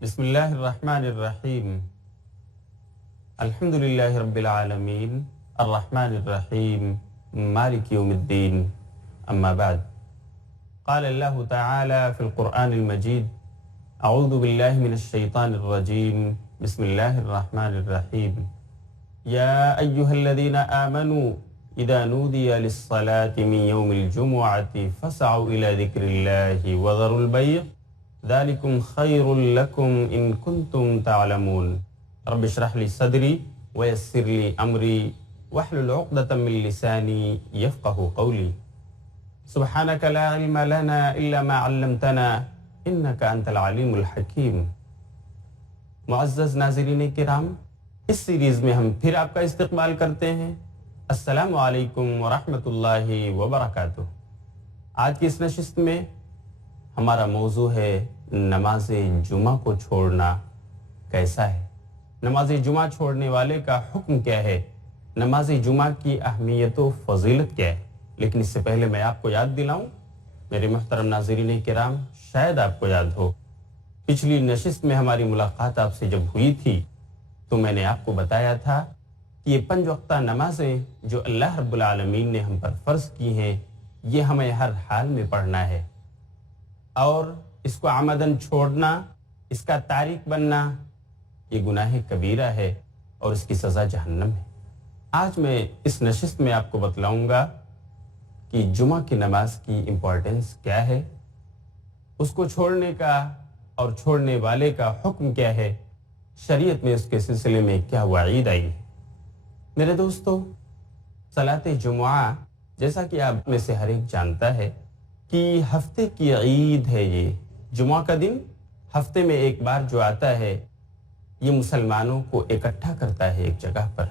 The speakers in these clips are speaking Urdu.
بسم اللہ الرحمن الرحیم الحمد للہ رب العالمین الرحمن الرحیم مالک یوم الدین اما بعد قال اللہ تعالی فی القرآن المجید اعوذ باللہ من الشیطان الرجیم بسم اللہ الرحمن الرحیم یا ایہا الذین آمنوا اذا نودی للصلاة من یوم الجمعة فاسعوا الى ذکر اللہ وذروا البیع ذالکم خیر لکم ان کنتم تعلمون رب اشرح لی صدری ویسر لی امری واحلل عقدۃ من لسانی یفقهوا قولی سبحانک لا علم لنا الا ما علمتنا انک انت العلیم الحکیم۔ معزز ناظرین کرام، اس سیریز میں ہم پھر آپ کا استقبال کرتے ہیں۔ السلام علیکم ورحمۃ اللہ وبرکاتہ۔ آج کی اس نشست میں ہمارا موضوع ہے نماز جمعہ کو چھوڑنا کیسا ہے، نماز جمعہ چھوڑنے والے کا حکم کیا ہے، نماز جمعہ کی اہمیت و فضیلت کیا ہے۔ لیکن اس سے پہلے میں آپ کو یاد دلاؤں، میرے محترم ناظرین کرام، شاید آپ کو یاد ہو پچھلی نشست میں ہماری ملاقات آپ سے جب ہوئی تھی تو میں نے آپ کو بتایا تھا کہ یہ 5 وقتہ نمازیں جو اللہ رب العالمین نے ہم پر فرض کی ہیں، یہ ہمیں ہر حال میں پڑھنا ہے، اور اس کو عمدن چھوڑنا، اس کا تارک بننا، یہ گناہ کبیرہ ہے اور اس کی سزا جہنم ہے۔ آج میں اس نشست میں آپ کو بتلاؤں گا کہ جمعہ کی نماز کی امپورٹنس کیا ہے، اس کو چھوڑنے کا اور چھوڑنے والے کا حکم کیا ہے، شریعت میں اس کے سلسلے میں کیا وعید آئی ہے۔ میرے دوستو، صلاۃ جمعہ جیسا کہ آپ میں سے ہر ایک جانتا ہے کہ ہفتے کی عید ہے۔ یہ جمعہ کا دن ہفتے میں ایک بار جو آتا ہے، یہ مسلمانوں کو اکٹھا کرتا ہے ایک جگہ پر۔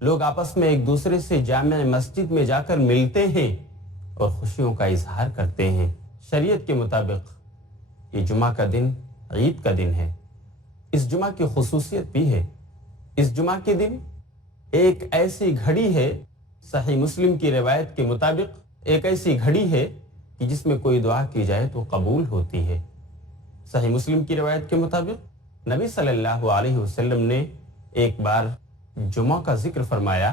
لوگ آپس میں ایک دوسرے سے جامع مسجد میں جا کر ملتے ہیں اور خوشیوں کا اظہار کرتے ہیں۔ شریعت کے مطابق یہ جمعہ کا دن عید کا دن ہے۔ اس جمعہ کی خصوصیت بھی ہے، اس جمعہ کے دن ایک ایسی گھڑی ہے، صحیح مسلم کی روایت کے مطابق ایک ایسی گھڑی ہے کہ جس میں کوئی دعا کی جائے تو قبول ہوتی ہے۔ صحیح مسلم کی روایت کے مطابق نبی صلی اللہ علیہ وسلم نے ایک بار جمعہ کا ذکر فرمایا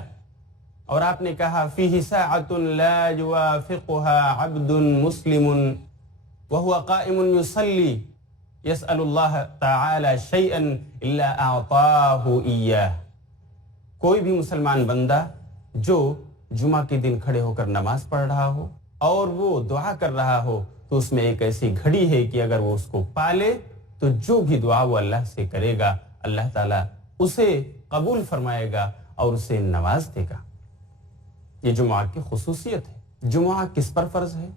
اور آپ نے کہا فیہ ساعۃ لا یوافقها عبد مسلم وهو قائم یصلی یسأل اللہ تعالی شیئا الا اعطاہ ایاہ۔ کوئی بھی مسلمان بندہ جو جمعہ کے دن کھڑے ہو کر نماز پڑھ رہا ہو اور وہ دعا کر رہا ہو تو اس میں ایک ایسی گھڑی ہے کہ اگر وہ اس کو پالے تو جو بھی دعا وہ اللہ سے کرے گا، اللہ تعالیٰ اسے قبول فرمائے گا اور اسے نواز دے گا۔ یہ جمعہ کی خصوصیت ہے۔ جمعہ کس پر فرض ہے؟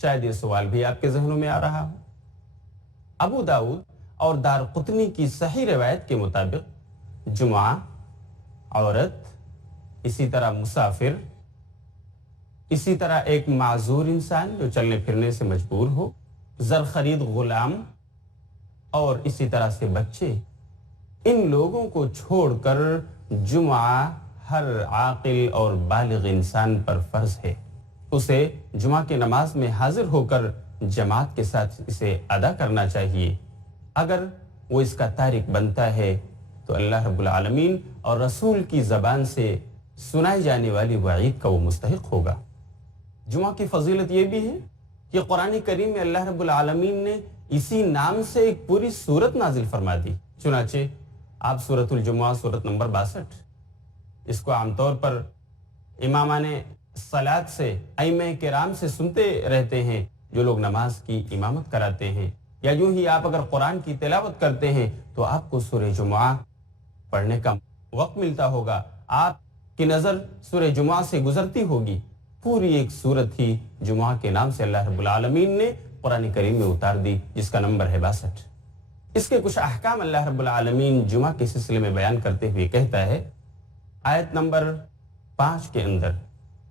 شاید یہ سوال بھی آپ کے ذہنوں میں آ رہا ہو۔ ابو داؤد اور دارقطنی کی صحیح روایت کے مطابق جمعہ عورت، اسی طرح مسافر، اسی طرح ایک معذور انسان جو چلنے پھرنے سے مجبور ہو، زر خرید غلام، اور اسی طرح سے بچے، ان لوگوں کو چھوڑ کر جمعہ ہر عاقل اور بالغ انسان پر فرض ہے۔ اسے جمعہ کی نماز میں حاضر ہو کر جماعت کے ساتھ اسے ادا کرنا چاہیے۔ اگر وہ اس کا تارک بنتا ہے تو اللہ رب العالمین اور رسول کی زبان سے سنائی جانے والی وعید کا وہ مستحق ہوگا۔ جمعہ کی فضیلت یہ بھی ہے کہ قرآن کریم میں اللہ رب العالمین نے اسی نام سے ایک پوری سورت نازل فرما دی۔ چنانچہ آپ سورۃ الجمعہ، سورت نمبر 62، اس کو عام طور پر امامان صلاۃ سے، ائمہ کرام سے سنتے رہتے ہیں، جو لوگ نماز کی امامت کراتے ہیں، یا یوں ہی آپ اگر قرآن کی تلاوت کرتے ہیں تو آپ کو سورہ جمعہ پڑھنے کا وقت ملتا ہوگا، آپ کی نظر سورہ جمعہ سے گزرتی ہوگی۔ پوری ایک سورت ہی جمعہ کے نام سے اللہ رب العالمین نے قرآن کریم میں اتار دی، جس کا نمبر ہے 62۔ اس کے کچھ احکام اللہ رب العالمین جمعہ کے سلسلے میں بیان کرتے ہوئے کہتا ہے، آیت نمبر 5 کے اندر،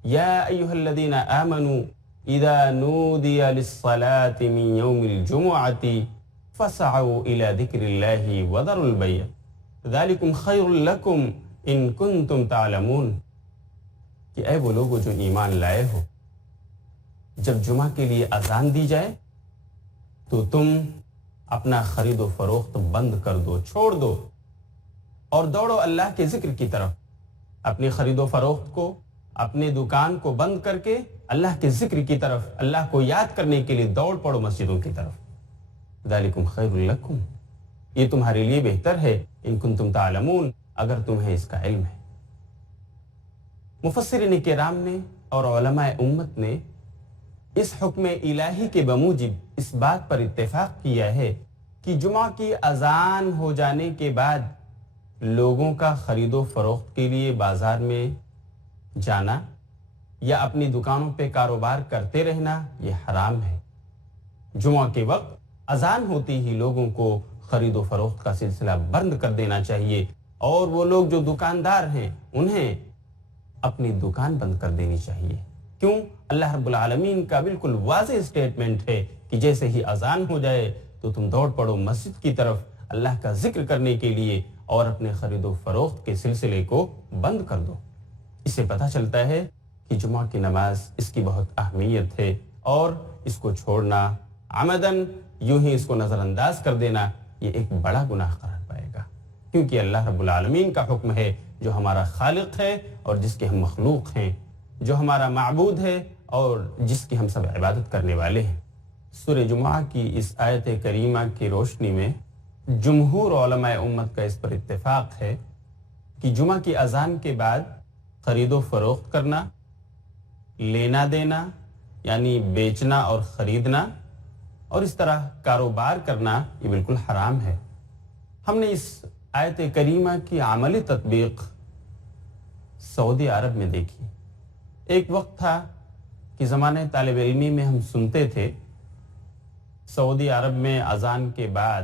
یا ایھا الذین آمنوا اذا نودی للصلاة من یوم الجمعة فاسعوا الى ذکر اللہ وذروا البیع ذالکم خیر لکم ان کنتم تعلمون۔ کہ اے وہ لوگوں جو ایمان لائے ہو، جب جمعہ کے لیے اذان دی جائے تو تم اپنا خرید و فروخت بند کر دو، چھوڑ دو اور دوڑو اللہ کے ذکر کی طرف۔ اپنی خرید و فروخت کو، اپنے دکان کو بند کر کے اللہ کے ذکر کی طرف، اللہ کو یاد کرنے کے لیے دوڑ پڑو مسجدوں کی طرف۔ ذالکم خیر لکم، یہ تمہارے لیے بہتر ہے، ان کنتم تعلمون، اگر تمہیں اس کا علم ہے۔ مفسرین کرام نے اور علماء امت نے اس حکم الہی کے بموجب اس بات پر اتفاق کیا ہے کہ جمعہ کی اذان ہو جانے کے بعد لوگوں کا خرید و فروخت کے لیے بازار میں جانا یا اپنی دکانوں پہ کاروبار کرتے رہنا یہ حرام ہے۔ جمعہ کے وقت اذان ہوتی ہی لوگوں کو خرید و فروخت کا سلسلہ بند کر دینا چاہیے، اور وہ لوگ جو دکاندار ہیں انہیں اپنی دکان بند کر دینی چاہیے۔ کیوں؟ اللہ رب العالمین کا بالکل واضح سٹیٹمنٹ ہے کہ جیسے ہی اذان ہو جائے تو تم دوڑ پڑو مسجد کی طرف اللہ کا ذکر کرنے کے لیے اور اپنے خرید و فروخت کے سلسلے کو بند کر دو۔ اس سے پتہ چلتا ہے کہ جمعہ کی نماز اس کی بہت اہمیت ہے، اور اس کو چھوڑنا عمدن یوں ہی اس کو نظر انداز کر دینا یہ ایک بڑا گناہ قرار پائے گا، کیونکہ اللہ رب العالمین کا حکم ہے، جو ہمارا خالق ہے اور جس کے ہم مخلوق ہیں، جو ہمارا معبود ہے اور جس کی ہم سب عبادت کرنے والے ہیں۔ سورہ جمعہ کی اس آیت کریمہ کی روشنی میں جمہور علماء امت کا اس پر اتفاق ہے کہ جمعہ کی اذان کے بعد خرید و فروخت کرنا، لینا دینا یعنی بیچنا اور خریدنا اور اس طرح کاروبار کرنا یہ بالکل حرام ہے۔ ہم نے اس آیت کریمہ کی عملی تطبیق سعودی عرب میں دیکھی۔ ایک وقت تھا کہ زمانے طالب علمی میں ہم سنتے تھے سعودی عرب میں اذان کے بعد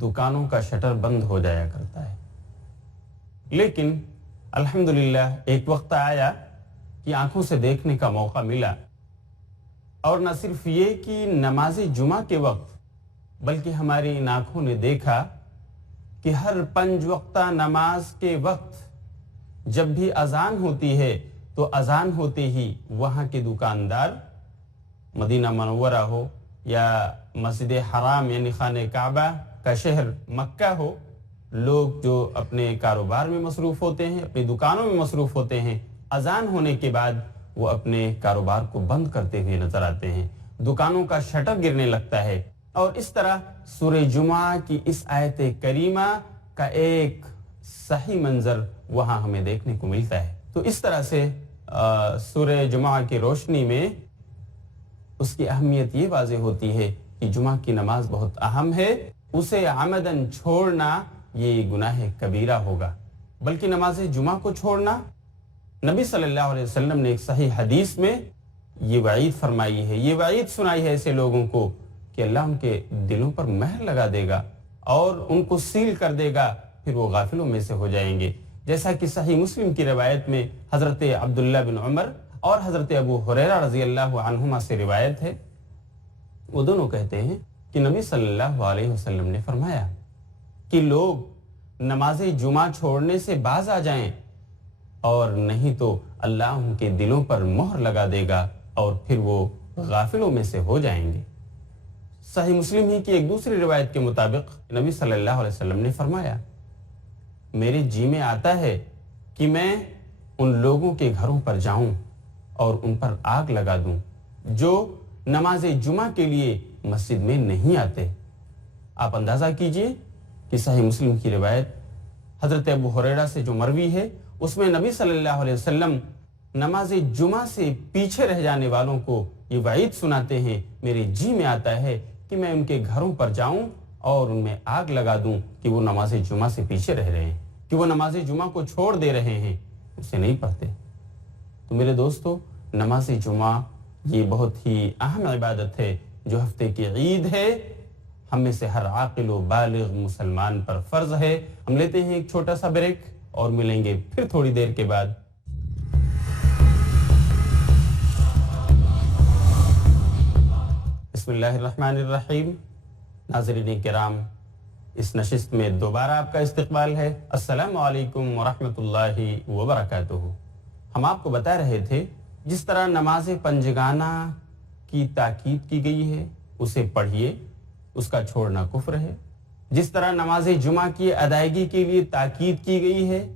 دکانوں کا شٹر بند ہو جایا کرتا ہے، لیکن الحمدللہ ایک وقت آیا کہ آنکھوں سے دیکھنے کا موقع ملا، اور نہ صرف یہ کہ نماز جمعہ کے وقت بلکہ ہماری ان آنکھوں نے دیکھا کہ ہر 5 وقتہ نماز کے وقت جب بھی اذان ہوتی ہے تو اذان ہوتے ہی وہاں کے دکاندار، مدینہ منورہ ہو یا مسجد حرام یعنی خانہ کعبہ کا شہر مکہ ہو، لوگ جو اپنے کاروبار میں مصروف ہوتے ہیں، اپنی دکانوں میں مصروف ہوتے ہیں، اذان ہونے کے بعد وہ اپنے کاروبار کو بند کرتے ہوئے نظر آتے ہیں، دکانوں کا شٹر گرنے لگتا ہے، اور اس طرح سورہ جمعہ کی اس آیت کریمہ کا ایک صحیح منظر وہاں ہمیں دیکھنے کو ملتا ہے۔ تو اس طرح سے سورہ جمعہ کی روشنی میں اس کی اہمیت یہ واضح ہوتی ہے کہ جمعہ کی نماز بہت اہم ہے، اسے عمدن چھوڑنا یہ گناہ کبیرہ ہوگا۔ بلکہ نماز جمعہ کو چھوڑنا، نبی صلی اللہ علیہ وسلم نے ایک صحیح حدیث میں یہ وعید فرمائی ہے، یہ وعید سنائی ہے ایسے لوگوں کو کہ اللہ ان کے دلوں پر مہر لگا دے گا اور ان کو سیل کر دے گا، پھر وہ غافلوں میں سے ہو جائیں گے۔ جیسا کہ صحیح مسلم کی روایت میں حضرت عبداللہ بن عمر اور حضرت ابو ہریرہ رضی اللہ عنہما سے روایت ہے، وہ دونوں کہتے ہیں کہ نبی صلی اللہ علیہ وسلم نے فرمایا کہ لوگ نماز جمعہ چھوڑنے سے باز آ جائیں، اور نہیں تو اللہ ان کے دلوں پر مہر لگا دے گا اور پھر وہ غافلوں میں سے ہو جائیں گے۔ صحیح مسلم ہی کی ایک دوسری روایت کے مطابق نبی صلی اللہ علیہ وسلم نے فرمایا، میرے جی میں آتا ہے کہ میں ان لوگوں کے گھروں پر جاؤں اور ان پر آگ لگا دوں جو نماز جمعہ کے لیے مسجد میں نہیں آتے۔ آپ اندازہ کیجئے کہ صحیح مسلم کی روایت حضرت ابو ہریرہ سے جو مروی ہے، اس میں نبی صلی اللہ علیہ وسلم نماز جمعہ سے پیچھے رہ جانے والوں کو یہ وعید سناتے ہیں، میرے جی میں آتا ہے کہ میں ان کے گھروں پر جاؤں اور ان میں آگ لگا دوں کہ وہ نماز جمعہ سے پیچھے رہ رہے ہیں، کہ وہ نماز جمعہ کو چھوڑ دے رہے ہیں، اسے نہیں پڑھتے۔ تو میرے دوستو، نماز جمعہ یہ بہت ہی اہم عبادت ہے جو ہفتے کی عید ہے، ہم میں سے ہر عاقل و بالغ مسلمان پر فرض ہے۔ ہم لیتے ہیں ایک چھوٹا سا بریک اور ملیں گے پھر تھوڑی دیر کے بعد۔ بسم اللہ الرحمن الرحیم۔ ناظرین کرام، اس نشست میں دوبارہ آپ کا استقبال ہے۔ السلام علیکم ورحمۃ اللہ وبرکاتہ۔ ہم آپ کو بتا رہے تھے جس طرح نماز پنجگانہ کی تاکید کی گئی ہے، اسے پڑھیے، اس کا چھوڑنا کفر ہے۔ جس طرح نماز جمعہ کی ادائیگی کے لیے تاکید کی گئی ہے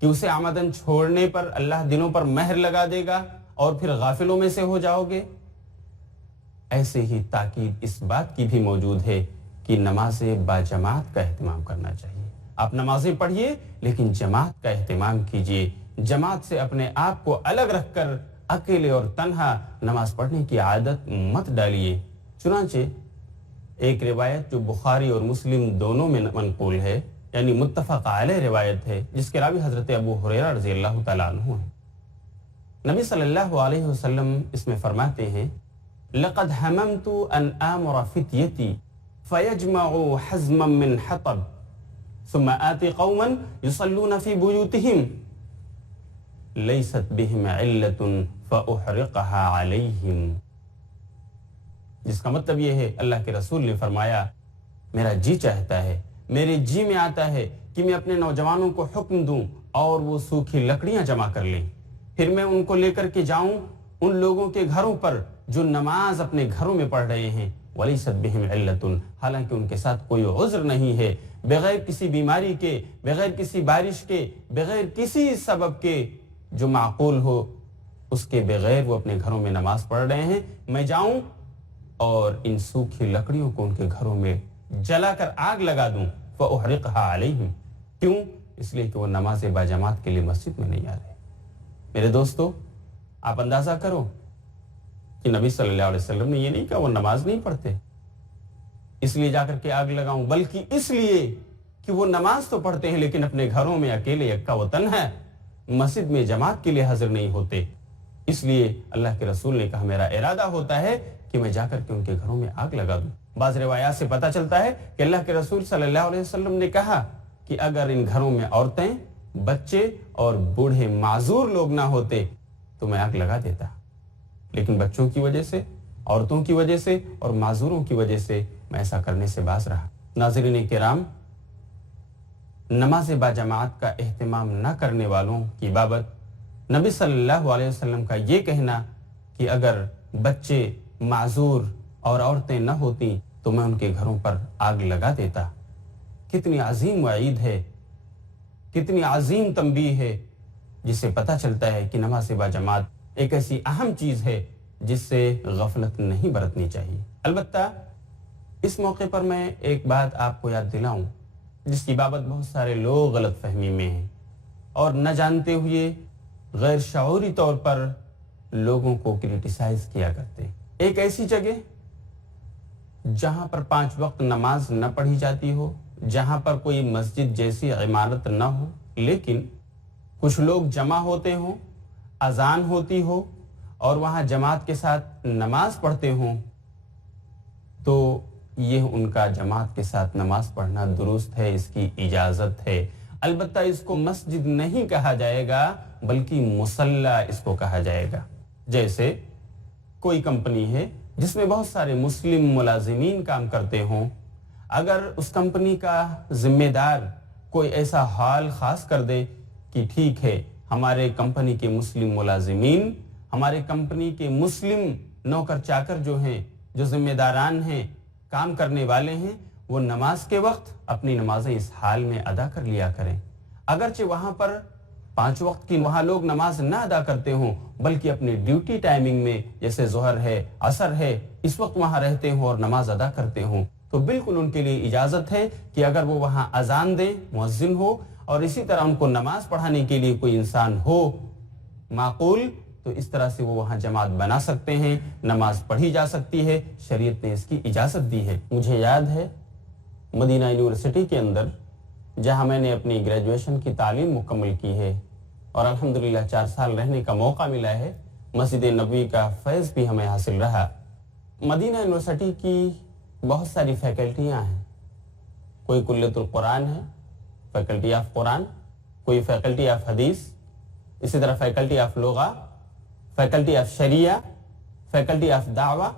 کہ اسے عمدن چھوڑنے پر اللہ دلوں پر مہر لگا دے گا اور پھر غافلوں میں سے ہو جاؤ گے، ایسے ہی تاکید اس بات کی بھی موجود ہے کہ نماز باجماعت کا اہتمام کرنا چاہیے۔ آپ نمازیں پڑھیے لیکن جماعت کا اہتمام کیجیے، جماعت سے اپنے آپ کو الگ رکھ کر اکیلے اور تنہا نماز پڑھنے کی عادت مت ڈالیے۔ چنانچہ ایک روایت جو بخاری اور مسلم دونوں میں منقول ہے، یعنی متفق علیہ روایت ہے، جس کے راوی حضرت ابو ہریرہ رضی اللہ تعالیٰ عنہ ہیں، نبی صلی اللہ علیہ وسلم اس میں فرماتے ہیں لقد هممت ان آمر فتيتي فيجمعوا حزما من حطب ثم آتي قوما يصلون في بيوتهم ليست بهم علة فأحرقها عليهم۔ جس کا مطلب یہ ہے، اللہ کے رسول نے فرمایا میرا جی چاہتا ہے، میرے جی میں آتا ہے کہ میں اپنے نوجوانوں کو حکم دوں اور وہ سوکھی لکڑیاں جمع کر لیں، پھر میں ان کو لے کر کے جاؤں ان لوگوں کے گھروں پر جو نماز اپنے گھروں میں پڑھ رہے ہیں، وَلَيْسَتْ بِهِمْ عِلَّةٌ، حالانکہ ان کے ساتھ کوئی عذر نہیں ہے، بغیر کسی بیماری کے، بغیر کسی بارش کے، بغیر کسی سبب کے جو معقول ہو، اس کے بغیر وہ اپنے گھروں میں نماز پڑھ رہے ہیں، میں جاؤں اور ان سوکھی لکڑیوں کو ان کے گھروں میں جلا کر آگ لگا دوں، فَأُحْرِقْهَا عَلَيْهِمْ۔ کیوں؟ اس لیے کہ وہ نماز باجماعت کے لیے مسجد میں نہیں آ رہے۔ میرے دوستو، آپ اندازہ کرو کہ نبی صلی اللہ علیہ وسلم نے یہ نہیں کہا وہ نماز نہیں پڑھتے اس لیے جا کر کے آگ لگاؤں، بلکہ اس لیے کہ وہ نماز تو پڑھتے ہیں لیکن اپنے گھروں میں اکیلے یکا وطن ہے، مسجد میں جماعت کے لیے حاضر نہیں ہوتے، اس لیے اللہ کے رسول نے کہا میرا ارادہ ہوتا ہے کہ میں جا کر کے ان کے گھروں میں آگ لگا دوں۔ بعض روایات سے پتہ چلتا ہے کہ اللہ کے رسول صلی اللہ علیہ وسلم نے کہا کہ اگر ان گھروں میں عورتیں، بچے اور بوڑھے معذور لوگ نہ ہوتے تو میں آگ لگا دیتا، لیکن بچوں کی وجہ سے، عورتوں کی وجہ سے اور معذوروں کی وجہ سے میں ایسا کرنے سے باز رہا۔ ناظرین کرام، نماز باجماعت کا اہتمام نہ کرنے والوں کی بابت نبی صلی اللہ علیہ وسلم کا یہ کہنا کہ اگر بچے، معذور اور عورتیں نہ ہوتی تو میں ان کے گھروں پر آگ لگا دیتا، کتنی عظیم وعید ہے، کتنی عظیم تنبیہ ہے، جس سے پتہ چلتا ہے کہ نماز باجماعت ایک ایسی اہم چیز ہے جس سے غفلت نہیں برتنی چاہیے۔ البتہ اس موقع پر میں ایک بات آپ کو یاد دلاؤں جس کی بابت بہت سارے لوگ غلط فہمی میں ہیں اور نہ جانتے ہوئے غیر شعوری طور پر لوگوں کو کرٹیسائز کیا کرتے ہیں۔ ایک ایسی جگہ جہاں پر 5 وقت نماز نہ پڑھی جاتی ہو، جہاں پر کوئی مسجد جیسی عمارت نہ ہو، لیکن کچھ لوگ جمع ہوتے ہوں، اذان ہوتی ہو اور وہاں جماعت کے ساتھ نماز پڑھتے ہوں، تو یہ ان کا جماعت کے ساتھ نماز پڑھنا درست ہے، اس کی اجازت ہے۔ البتہ اس کو مسجد نہیں کہا جائے گا بلکہ مصلی اس کو کہا جائے گا۔ جیسے کوئی کمپنی ہے جس میں بہت سارے مسلم ملازمین کام کرتے ہوں، اگر اس کمپنی کا ذمہ دار کوئی ایسا حال خاص کر دے کہ ٹھیک ہے ہمارے کمپنی کے مسلم ملازمین، ہمارے کمپنی کے مسلم نوکر چاکر جو ہیں، جو ذمہ داران ہیں، کام کرنے والے ہیں، وہ نماز کے وقت اپنی نمازیں اس حال میں ادا کر لیا کریں، اگرچہ وہاں پر 5 وقت کی وہاں لوگ نماز نہ ادا کرتے ہوں بلکہ اپنی ڈیوٹی ٹائمنگ میں جیسے ظہر ہے، عصر ہے، اس وقت وہاں رہتے ہوں اور نماز ادا کرتے ہوں، تو بالکل ان کے لیے اجازت ہے کہ اگر وہ وہاں اذان دیں، مؤذن ہو، اور اسی طرح ان کو نماز پڑھانے کے لیے کوئی انسان ہو معقول، تو اس طرح سے وہ وہاں جماعت بنا سکتے ہیں، نماز پڑھی جا سکتی ہے، شریعت نے اس کی اجازت دی ہے۔ مجھے یاد ہے مدینہ یونیورسٹی کے اندر جہاں میں نے اپنی گریجویشن کی تعلیم مکمل کی ہے اور الحمدللہ 4 سال رہنے کا موقع ملا ہے، مسجد نبوی کا فیض بھی ہمیں حاصل رہا۔ مدینہ یونیورسٹی کی بہت ساری فیکلٹیاں ہیں، کوئی کلیۃ القرآن ہے، فیکلٹی آف قرآن، کوئی فیکلٹی آف حدیث، اسی طرح فیکلٹی آف لغہ، فیکلٹی آف شریعہ، فیکلٹی آف دعوہ،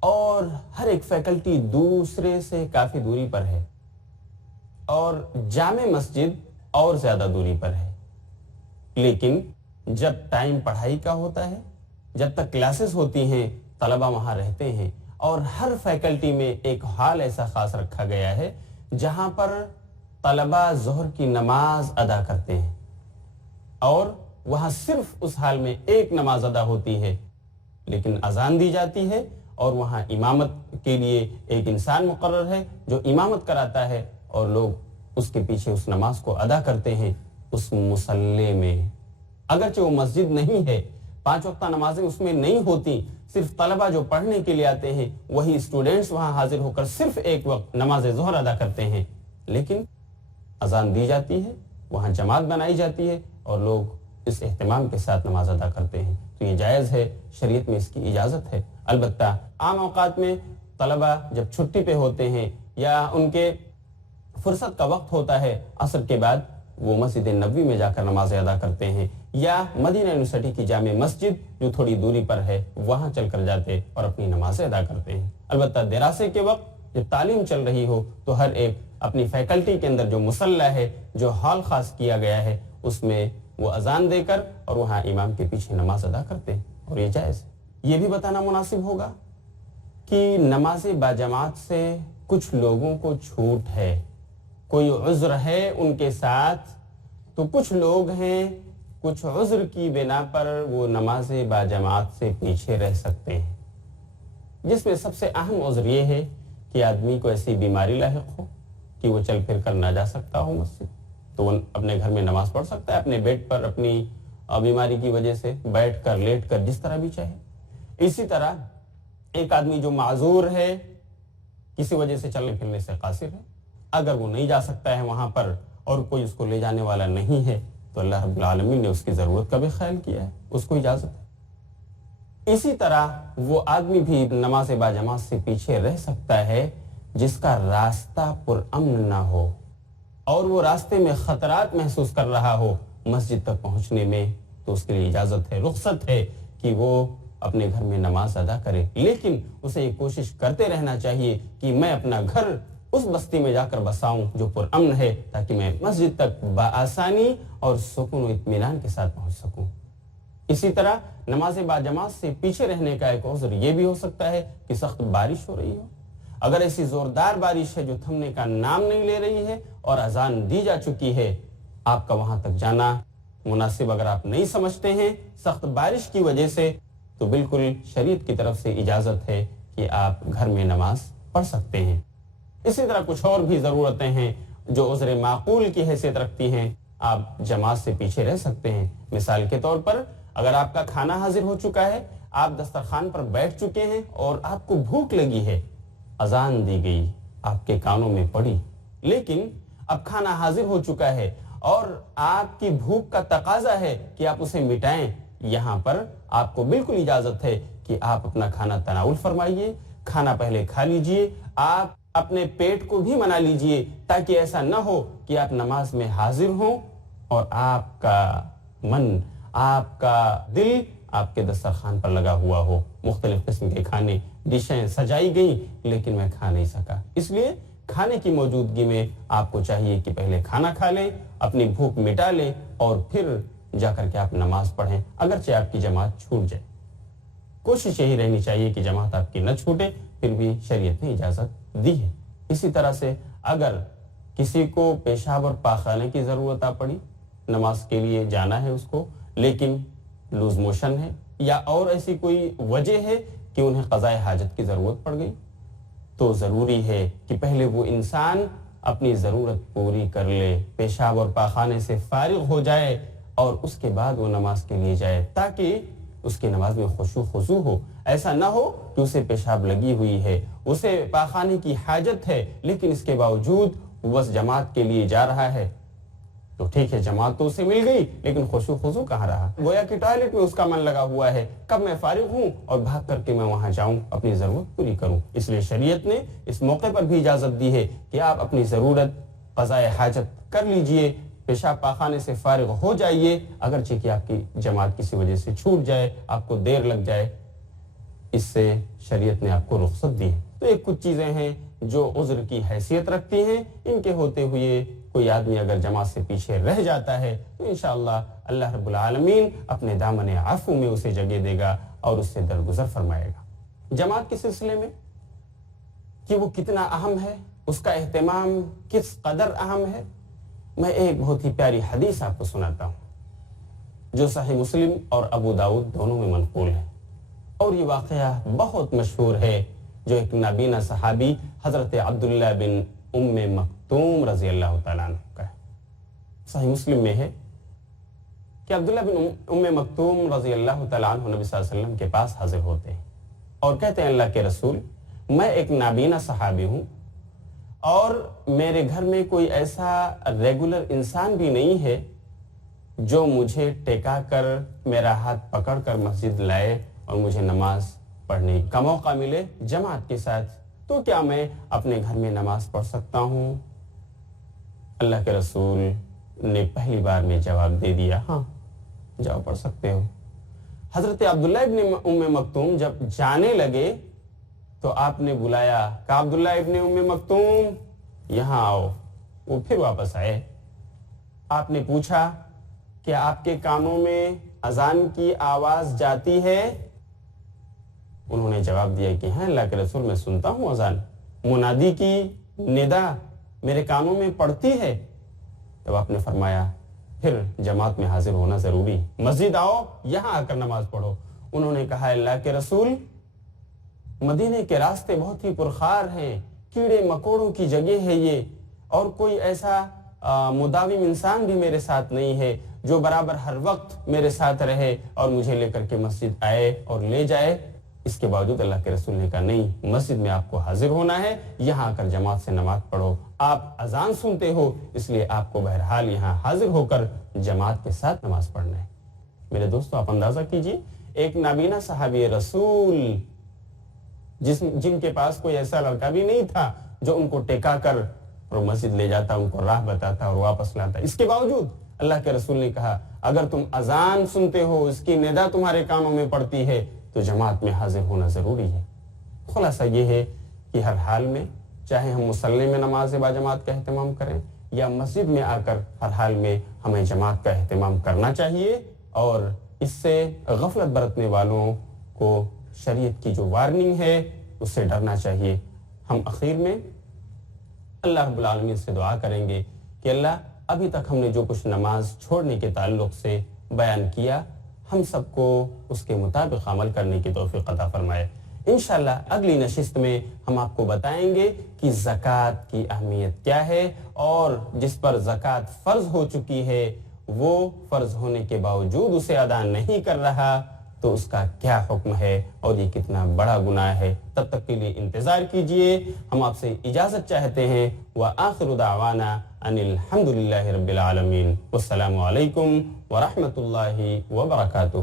اور ہر ایک فیکلٹی دوسرے سے کافی دوری پر ہے، اور جامع مسجد اور زیادہ دوری پر ہے، لیکن جب ٹائم پڑھائی کا ہوتا ہے، جب تک کلاسز ہوتی ہیں، طلبہ وہاں رہتے ہیں اور ہر فیکلٹی میں ایک حال ایسا خاص رکھا گیا ہے جہاں پر طلباء ظہر کی نماز ادا کرتے ہیں، اور وہاں صرف اس حال میں ایک نماز ادا ہوتی ہے، لیکن اذان دی جاتی ہے اور وہاں امامت کے لیے ایک انسان مقرر ہے جو امامت کراتا ہے، اور لوگ اس کے پیچھے اس نماز کو ادا کرتے ہیں اس مصلی میں۔ اگرچہ وہ مسجد نہیں ہے، 5 وقتہ نمازیں اس میں نہیں ہوتی، صرف طلبہ جو پڑھنے کے لیے آتے ہیں وہی اسٹوڈنٹس وہاں حاضر ہو کر صرف ایک وقت نماز ظہر ادا کرتے ہیں، لیکن اذان دی جاتی ہے، وہاں جماعت بنائی جاتی ہے اور لوگ اس اہتمام کے ساتھ نماز ادا کرتے ہیں۔ تو یہ جائز ہے، شریعت میں اس کی اجازت ہے۔ البتہ عام اوقات میں طلبہ جب چھٹی پہ ہوتے ہیں یا ان کے فرصت کا وقت ہوتا ہے، عصر کے بعد وہ مسجد نبوی میں جا کر نمازیں ادا کرتے ہیں، یا مدینہ یونیورسٹی کی جامع مسجد جو تھوڑی دوری پر ہے وہاں چل کر جاتے اور اپنی نمازیں ادا کرتے ہیں۔ البتہ دراسے کے وقت جب تعلیم چل رہی ہو تو ہر ایک اپنی فیکلٹی کے اندر جو مصلی ہے، جو ہال خاص کیا گیا ہے، اس میں وہ اذان دے کر اور وہاں امام کے پیچھے نماز ادا کرتے ہیں، اور یہ جائز ہے۔ یہ بھی بتانا مناسب ہوگا کہ نماز باجماعت سے کچھ لوگوں کو چھوٹ ہے، کوئی عذر ہے ان کے ساتھ، تو کچھ لوگ ہیں کچھ عذر کی بنا پر وہ نماز باجماعت سے پیچھے رہ سکتے ہیں، جس میں سب سے اہم عذر یہ ہے کہ آدمی کو ایسی بیماری لاحق ہو کہ وہ چل پھر کر نہ جا سکتا ہو مسجد، تو وہ اپنے گھر میں نماز پڑھ سکتا ہے، اپنے بیڈ پر اپنی بیماری کی وجہ سے بیٹھ کر لیٹ کر جس طرح بھی چاہے۔ اسی طرح ایک آدمی جو معذور ہے، کسی وجہ سے چلنے پھرنے سے قاصر ہے، اگر وہ نہیں جا سکتا ہے وہاں پر اور کوئی اس کو لے جانے والا نہیں ہے تو اللہ رب العالمین نے اس کی ضرورت کا بھی خیال کیا ہے، اس کو اجازت ہے۔ اسی طرح وہ آدمی بھی نماز باجماعت سے پیچھے رہ سکتا ہے جس کا راستہ پرامن نہ ہو اور وہ راستے میں خطرات محسوس کر رہا ہو مسجد تک پہنچنے میں، تو اس کے لیے اجازت ہے، رخصت ہے کہ وہ اپنے گھر میں نماز ادا کرے، لیکن اسے یہ کوشش کرتے رہنا چاہیے کہ میں اپنا گھر اس بستی میں جا کر بساؤں جو پرامن ہے، تاکہ میں مسجد تک بآسانی اور سکون و اطمینان کے ساتھ پہنچ سکوں۔ اسی طرح نماز باجماعت سے پیچھے رہنے کا ایک عذر یہ بھی ہو سکتا ہے کہ سخت بارش ہو رہی ہو۔ اگر ایسی زوردار بارش ہے جو تھمنے کا نام نہیں لے رہی ہے اور اذان دی جا چکی ہے، آپ کا وہاں تک جانا مناسب اگر آپ نہیں سمجھتے ہیں سخت بارش کی وجہ سے، تو بالکل شریعت کی طرف سے اجازت ہے کہ آپ گھر میں نماز پڑھ سکتے ہیں۔ اسی طرح کچھ اور بھی ضرورتیں ہیں جو عذر معقول کی حیثیت رکھتی ہیں، آپ جماعت سے پیچھے رہ سکتے ہیں۔ مثال کے طور پر اگر آپ کا کھانا حاضر ہو چکا ہے، آپ دسترخوان پر بیٹھ چکے ہیں اور آپ کو بھوک لگی ہے، اذان دی گئی، آپ کے کانوں میں پڑی، لیکن اب کھانا حاضر ہو چکا ہے اور آپ کی بھوک کا تقاضا ہے کہ آپ اسے مٹائیں، یہاں پر آپ کو بالکل اجازت ہے کہ آپ اپنا کھانا تناول فرمائیے، کھانا پہلے کھا لیجئے، آپ اپنے پیٹ کو بھی منا لیجئے، تاکہ ایسا نہ ہو کہ آپ نماز میں حاضر ہوں اور آپ کا من، آپ کا دل آپ کے دسترخوان پر لگا ہوا ہو، مختلف قسم کے کھانے، ڈشیں سجائی گئیں لیکن میں کھا نہیں سکا۔ اس لیے کھانے کی موجودگی میں آپ کو چاہیے کہ پہلے کھانا کھا لیں، اپنی بھوک مٹا لیں اور پھر جا کر کے آپ نماز پڑھیں، اگرچہ آپ کی جماعت چھوٹ جائے۔ کوشش یہی رہنی چاہیے کہ جماعت آپ کی نہ چھوٹے، پھر بھی شریعت نے اجازت دی ہے۔ اسی طرح سے اگر کسی کو پیشاب اور پاخانے کی ضرورت آ پڑی، نماز کے لیے جانا ہے اس کو، لیکن لوز موشن ہے یا اور ایسی کوئی وجہ ہے کہ انہیں قضاء حاجت کی ضرورت پڑ گئی، تو ضروری ہے کہ پہلے وہ انسان اپنی ضرورت پوری کر لے، پیشاب اور پاخانے سے فارغ ہو جائے اور اس کے بعد وہ نماز کے لیے جائے، تاکہ اس کی نماز میں خشوع خضوع ہو۔ ایسا نہ ہو کہ اسے پیشاب لگی ہوئی ہے، اسے پاخانے کی حاجت ہے، لیکن اس کے باوجود وہ بس جماعت کے لیے جا رہا ہے، تو ٹھیک ہے، جماعت تو اسے مل گئی لیکن خشوع خضوع کہاں رہا؟ گویا کہ ٹوائلٹ میں اس کا من لگا ہوا ہے، کب میں فارغ ہوں اور بھاگ کر کے میں وہاں جاؤں، اپنی ضرورت پوری کروں۔ اس لیے شریعت نے اس موقع پر بھی اجازت دی ہے کہ آپ اپنی ضرورت، قضاء حاجت کر لیجئے، پیشاب پاخانے سے فارغ ہو جائیے، اگرچہ کہ آپ کی جماعت کسی وجہ سے چھوٹ جائے، آپ کو دیر لگ جائے، اس سے شریعت نے آپ کو رخصت دی ہے۔ تو ایک کچھ چیزیں ہیں جو عذر کی حیثیت رکھتی ہیں، ان کے ہوتے ہوئے کوئی آدمی اگر جماعت سے پیچھے رہ جاتا ہے تو انشاءاللہ اللہ رب العالمین اپنے دامن عفو میں اسے جگہ دے گا اور اس سے درگزر فرمائے گا۔ جماعت کے سلسلے میں کہ وہ کتنا اہم ہے، اس کا اہتمام کس قدر اہم ہے، میں ایک بہت ہی پیاری حدیث آپ کو سناتا ہوں جو صحیح مسلم اور ابو داؤد دونوں میں منقول ہے، اور یہ واقعہ بہت مشہور ہے جو ایک نابینا صحابی حضرت عبداللہ بن ام مکتوم رضی اللہ تعالیٰ عنہ کا ہے۔ صحیح مسلم میں ہے کہ عبداللہ بن ام مکتوم رضی اللہ تعالیٰ عنہ نبی صلی اللہ علیہ وسلم کے پاس حاضر ہوتے ہیں اور کہتے ہیں اللہ کے رسول، میں ایک نابینا صحابی ہوں اور میرے گھر میں کوئی ایسا ریگولر انسان بھی نہیں ہے جو مجھے ٹیکا کر میرا ہاتھ پکڑ کر مسجد لائے اور مجھے نماز پڑھنے کا موقع ملے جماعت کے ساتھ، تو کیا میں اپنے گھر میں نماز پڑھ سکتا ہوں؟ اللہ کے رسول نے پہلی بار میں جواب دے دیا، ہاں جاؤ پڑھ سکتے ہو۔ حضرت عبداللہ ابن ام مکتوم جب جانے لگے تو آپ نے بلایا، کہا عبداللہ ابن ام مکتوم یہاں آؤ۔ وہ پھر واپس آئے۔ آپ نے پوچھا کہ آپ کے کانوں میں اذان کی آواز جاتی ہے؟ انہوں نے جواب دیا کہ ہاں اللہ کے رسول، میں سنتا ہوں اذان، منادی کی ندا میرے کانوں میں پڑتی ہے۔ تب آپ نے فرمایا پھر جماعت میں حاضر ہونا ضروری، مسجد آؤ، یہاں آ کر نماز پڑھو۔ انہوں نے کہا اللہ کے رسول، مدینے کے راستے بہت ہی پرخار ہیں، کیڑے مکوڑوں کی جگہ ہے یہ، اور کوئی ایسا مداوم انسان بھی میرے ساتھ نہیں ہے جو برابر ہر وقت میرے ساتھ رہے اور مجھے لے کر کے مسجد آئے اور لے جائے۔ اس کے باوجود اللہ کے رسول نے کہا نہیں، مسجد میں آپ کو حاضر ہونا ہے، یہاں آ کر جماعت سے نماز پڑھو۔ آپ اذان سنتے ہو اس لیے آپ کو بہرحال یہاں حاضر ہو کر جماعت کے ساتھ نماز پڑھنا ہے۔ میرے دوستو، آپ اندازہ کیجئے، ایک نابینا صحابی رسول جن کے پاس کوئی ایسا لڑکا بھی نہیں تھا جو ان کو ٹیکا کر اور مسجد لے جاتا، ان کو راہ بتاتا اور واپس لاتا، اس کے باوجود اللہ کے رسول نے کہا اگر تم اذان سنتے ہو، اس کی ندا تمہارے کانوں میں پڑتی ہے تو جماعت میں حاضر ہونا ضروری ہے۔ خلاصہ یہ ہے کہ ہر حال میں، چاہے ہم مصلی میں نماز باجماعت کا اہتمام کریں یا مسجد میں آ کر، ہر حال میں ہمیں جماعت کا اہتمام کرنا چاہیے، اور اس سے غفلت برتنے والوں کو شریعت کی جو وارننگ ہے اس سے ڈرنا چاہیے۔ ہم اخیر میں اللہ رب العالمین سے دعا کریں گے کہ اللہ، ابھی تک ہم نے جو کچھ نماز چھوڑنے کے تعلق سے بیان کیا، ہم سب کو اس کے مطابق عمل کرنے کی توفیق عطا فرمائے۔ انشاءاللہ اگلی نشست میں ہم آپ کو بتائیں گے کہ زکوٰۃ کی اہمیت کیا ہے، اور جس پر زکوٰۃ فرض ہو چکی ہے وہ فرض ہونے کے باوجود اسے ادا نہیں کر رہا تو اس کا کیا حکم ہے اور یہ کتنا بڑا گناہ ہے۔ تب تک کے لیے انتظار کیجئے، ہم آپ سے اجازت چاہتے ہیں۔ وآخر دعوانا ان الحمد للہ رب العالمین، والسلام علیکم ورحمۃ اللہ وبرکاتہ۔